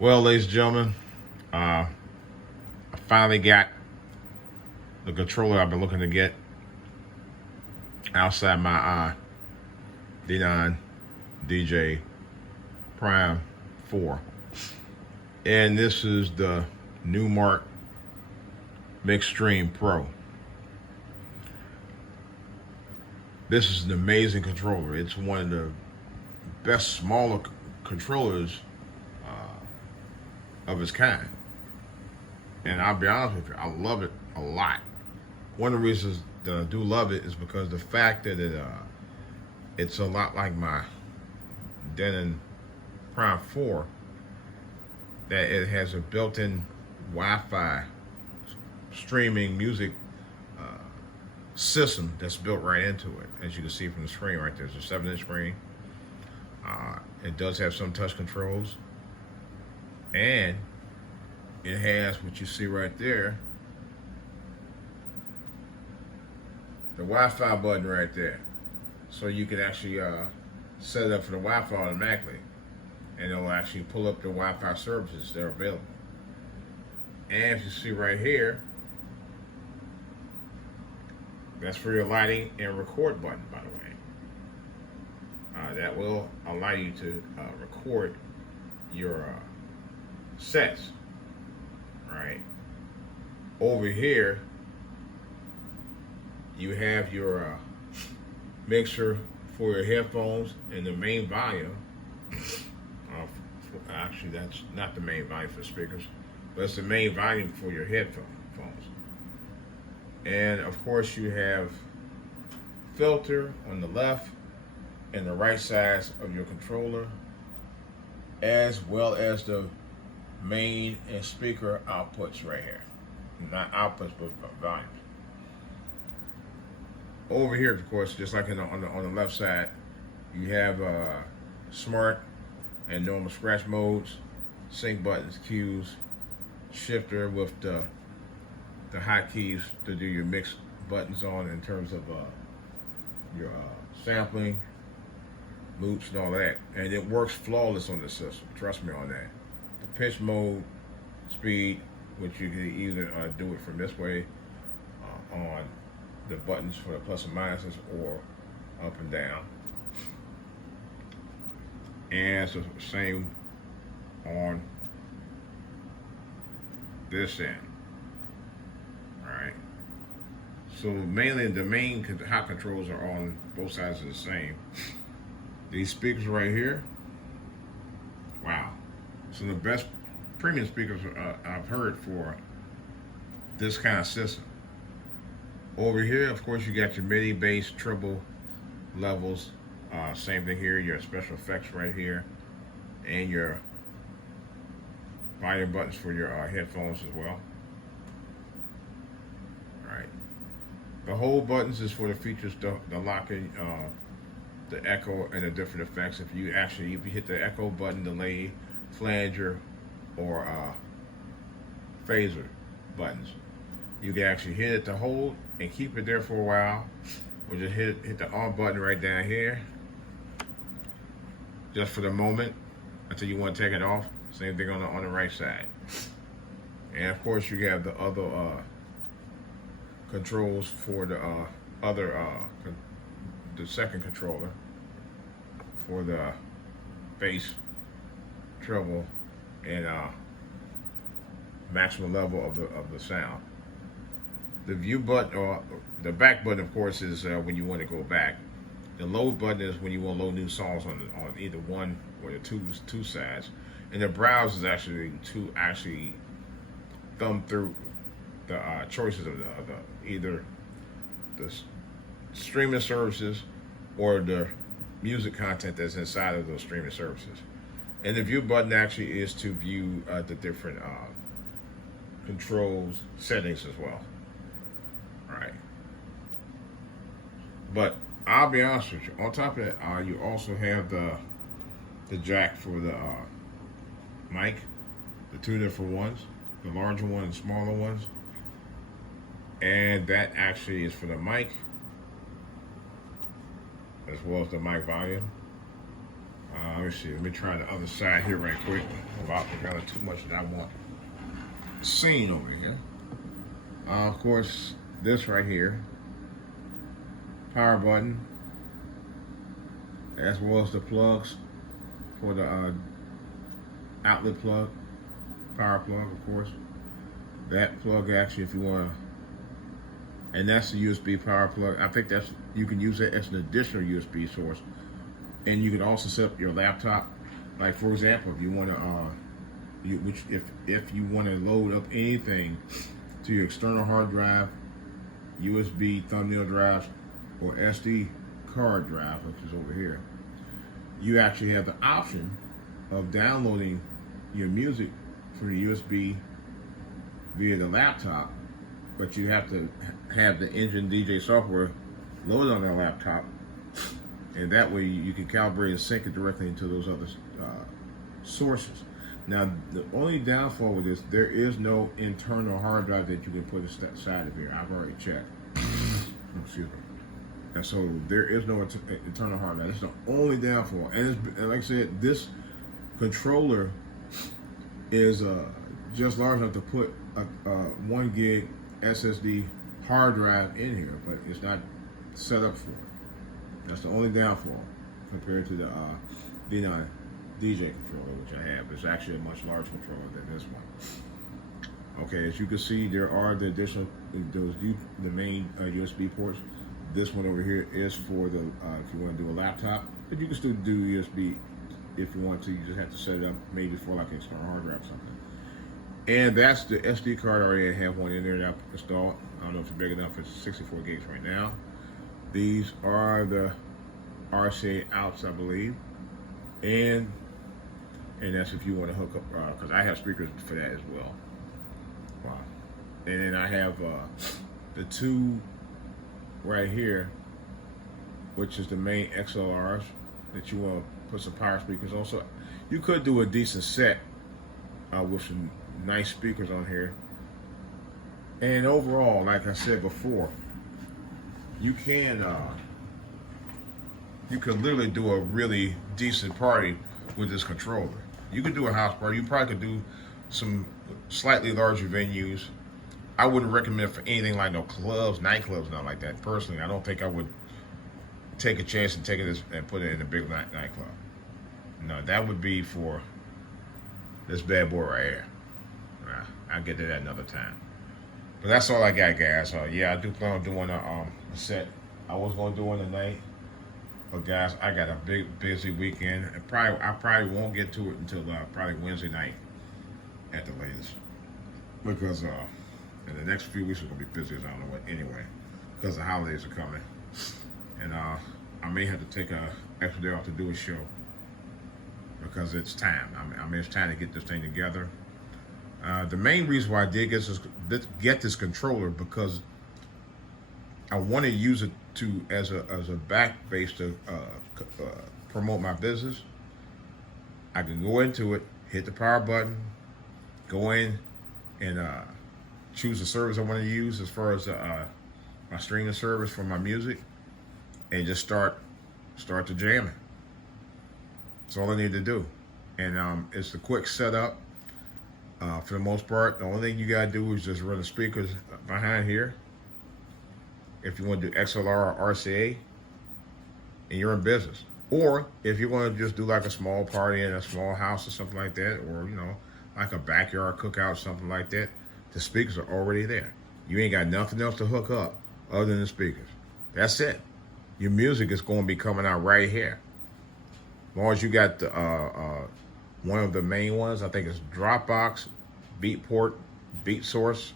Well, ladies and gentlemen, I finally got the controller I've been looking to get outside my D9 DJ Prime 4. And this is the Numark MistreamPro. This is an amazing controller. It's one of the best smaller controllers of its kind. And I'll be honest with you, I love it a lot. One of the reasons that I do love it is because the fact that it's a lot like my Denon Prime 4, that it has a built-in Wi-Fi streaming music system that's built right into it. As you can see from the screen right there, it's a 7-inch screen. It does have some touch controls, and it has what you see right there, the Wi-Fi button right there. So you can actually set it up for the Wi-Fi automatically, and it'll actually pull up the Wi-Fi services that are available. And as you see right here, that's for your lighting and record button, by the way. That will allow you to record your sets. Right. Over here, you have your mixer for your headphones and the main volume. Actually, that's not the main volume for speakers, but it's the main volume for your headphones. And of course, you have filter on the left and the right sides of your controller, as well as the main and speaker outputs right here. Not outputs, but volumes. Over here, of course, just like on the left side, you have smart and normal scratch modes, sync buttons, cues, shifter with the hotkeys to do your mix buttons on in terms of your sampling, loops, and all that. And it works flawless on the system. Trust me on that. The pitch mode, speed, which you can either do it from this way on the buttons for the plus and minuses, or up and down. And it's the same on this end. Alright. So mainly the main hot controls are on both sides of the same. These speakers right here, wow. Some of the best premium speakers I've heard for this kind of system. Over here, of course, you got your MIDI, bass, treble levels. Same thing here, your special effects right here, and your volume buttons for your headphones as well. All right. The whole buttons is for the features, the locking, the echo, and the different effects. If you hit the echo button, delay, flanger, or phaser buttons, you can actually hit it to hold and keep it there for a while, or just hit the on button right down here, just for the moment until you want to take it off. Same thing on the right side. And of course, you have the other controls for the the second controller for the bass, treble, and maximum level of the sound. The view button, or the back button, of course, is when you want to go back. The load button is when you want to load new songs on either one or the two sides. And the browse is actually to thumb through the choices of either the streaming services or the music content that's inside of those streaming services. And the view button actually is to view the different controls settings as well. Right. But I'll be honest with you. On top of that, you also have the jack for the mic, the two different ones, the larger one and smaller ones, and that actually is for the mic as well as the mic volume. Let me see. Let me try the other side here right quick without revealing too much that I want seen over here. Of course, this right here, power button, as well as the plugs for the outlet plug, power plug, of course. That plug actually, if you want to, and that's the USB power plug. I think that's, you can use it as an additional USB source, and you can also set up your laptop. Like for example, if you want to, if you want to load up anything to your external hard drive, USB thumbnail drives, or SD card drive, which is over here, you actually have the option of downloading your music from the USB via the laptop, but you have to have the Engine DJ software loaded on the laptop, and that way you can calibrate and sync it directly into those other sources. Now, the only downfall with this, there is no internal hard drive that you can put inside of here. I've already checked. Excuse me. And so there is no internal hard drive. That's the only downfall. And like I said, this controller is just large enough to put a 1 gig SSD hard drive in here, but it's not set up for it. That's the only downfall compared to the D9 DJ controller, which I have. It's actually a much larger controller than this one. Okay, as you can see, there are the additional, the main USB ports. This one over here is for the if you want to do a laptop, but you can still do USB if you want to. You just have to set it up maybe for like an external hard drive or something. And that's the SD card. I already have one in there that I installed. I don't know if it's big enough. It's 64 gigs right now. These are the RCA outs, I believe, and that's if you want to hook up, because I have speakers for that as well. Wow. And then I have the two right here, which is the main XLRs that you want to put some power speakers on. So you could do a decent set with some nice speakers on here. And overall, like I said before, you can literally do a really decent party with this controller. You could do a house party. You probably could do some slightly larger venues. I wouldn't recommend it for anything like no clubs, nightclubs, nothing like that. Personally, I don't think I would take a chance and take it and put it in a big nightclub. No, that would be for this bad boy right here. I'll get to that another time. But that's all I got, guys. Yeah, I do plan on doing a set. I was going to do it tonight, but guys, I got a big busy weekend. I probably won't get to it until probably Wednesday night at the latest, because in the next few weeks are going to be busy as I don't know what anyway, because the holidays are coming, and I may have to take a extra day off to do a show because it's time. I mean, it's time to get this thing together. The main reason why I did get this controller, because I want to use it as a back base to promote my business. I can go into it, hit the power button, go in and choose the service I want to use as far as my streaming service for my music, and just start the jamming. That's all I need to do, and it's a quick setup. For the most part, the only thing you gotta do is just run the speakers behind here. If you want to do XLR or RCA, and you're in business. Or if you want to just do like a small party in a small house or something like that, or like a backyard cookout or something like that, the speakers are already there. You ain't got nothing else to hook up other than the speakers. That's it. Your music is going to be coming out right here. As long as you got the one of the main ones, I think it's Dropbox, Beatport, BeatSource.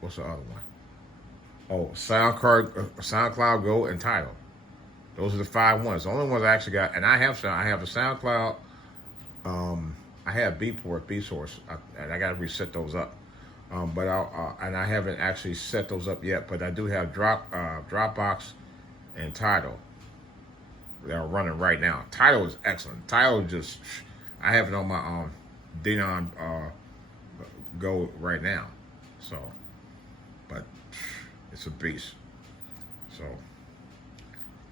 What's the other one? Oh, SoundCloud Go, and Tidal. Those are the 5 ones. The only ones I actually got, and I have the SoundCloud. I have Beatport, BeatSource, and I got to reset those up. But I haven't actually set those up yet. But I do have Dropbox and Tidal. They're running right now. Tidal is excellent. Tidal just, I have it on my D9 Go right now. So, but it's a beast. So,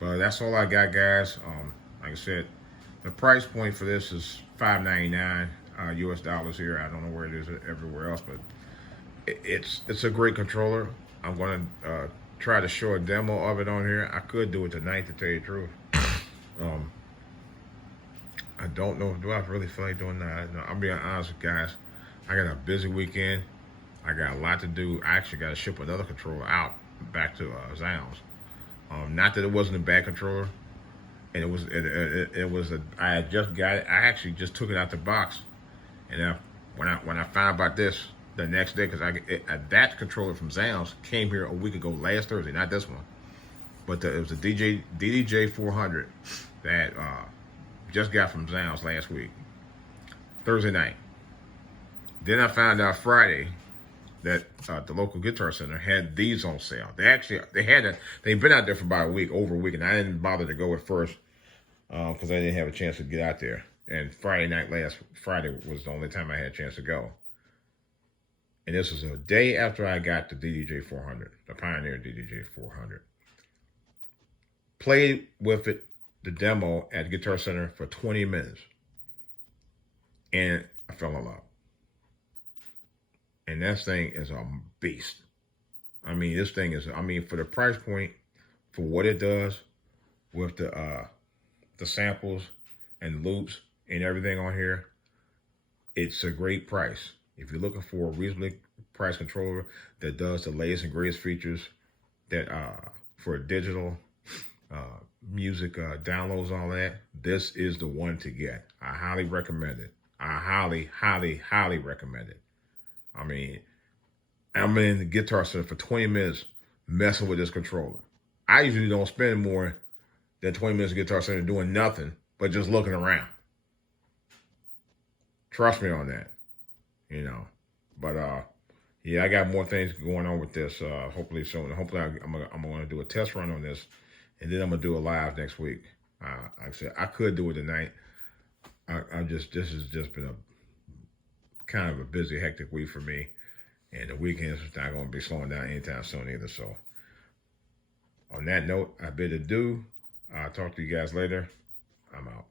but that's all I got, guys. Like I said, the price point for this is $5.99 US dollars here. I don't know where it is everywhere else, but it's a great controller. I'm going to try to show a demo of it on here. I could do it tonight, to tell you the truth. I don't know. Do I really feel like doing that? No, I'm being honest with you guys. I got a busy weekend. I got a lot to do. I actually got to ship another controller out back to Zales. Not that it wasn't a bad controller, and it was a. I had just got it. I actually just took it out the box, and when I found about this the next day, because that controller from Zales came here a week ago, last Thursday, not this one, but it was a DDJ 400 that just got from Zales last week, Thursday night. Then I found out Friday that the local Guitar Center had these on sale. They've been out there for about over a week, and I didn't bother to go at first because I didn't have a chance to get out there. And last Friday was the only time I had a chance to go. And this was a day after I got the DDJ 400, the Pioneer DDJ 400. Played with it, the demo at Guitar Center for 20 minutes. And I fell in love. And that thing is a beast. I mean, this thing is, for the price point, for what it does with the samples and loops and everything on here, it's a great price. If you're looking for a reasonably priced controller that does the latest and greatest features that for digital music downloads, all that, this is the one to get. I highly recommend it. I highly, highly, highly recommend it. I mean, I'm in the Guitar Center for 20 minutes messing with this controller. I usually don't spend more than 20 minutes at Guitar Center doing nothing but just looking around. Trust me on that, you know. But yeah, I got more things going on with this. Hopefully soon. Hopefully I'm going to do a test run on this, and then I'm going to do a live next week. Like I said, I could do it tonight. This has just been a kind of a busy, hectic week for me, and the weekend's not going to be slowing down anytime soon either. So on that note, I bid adieu. I'll talk to you guys later. I'm out.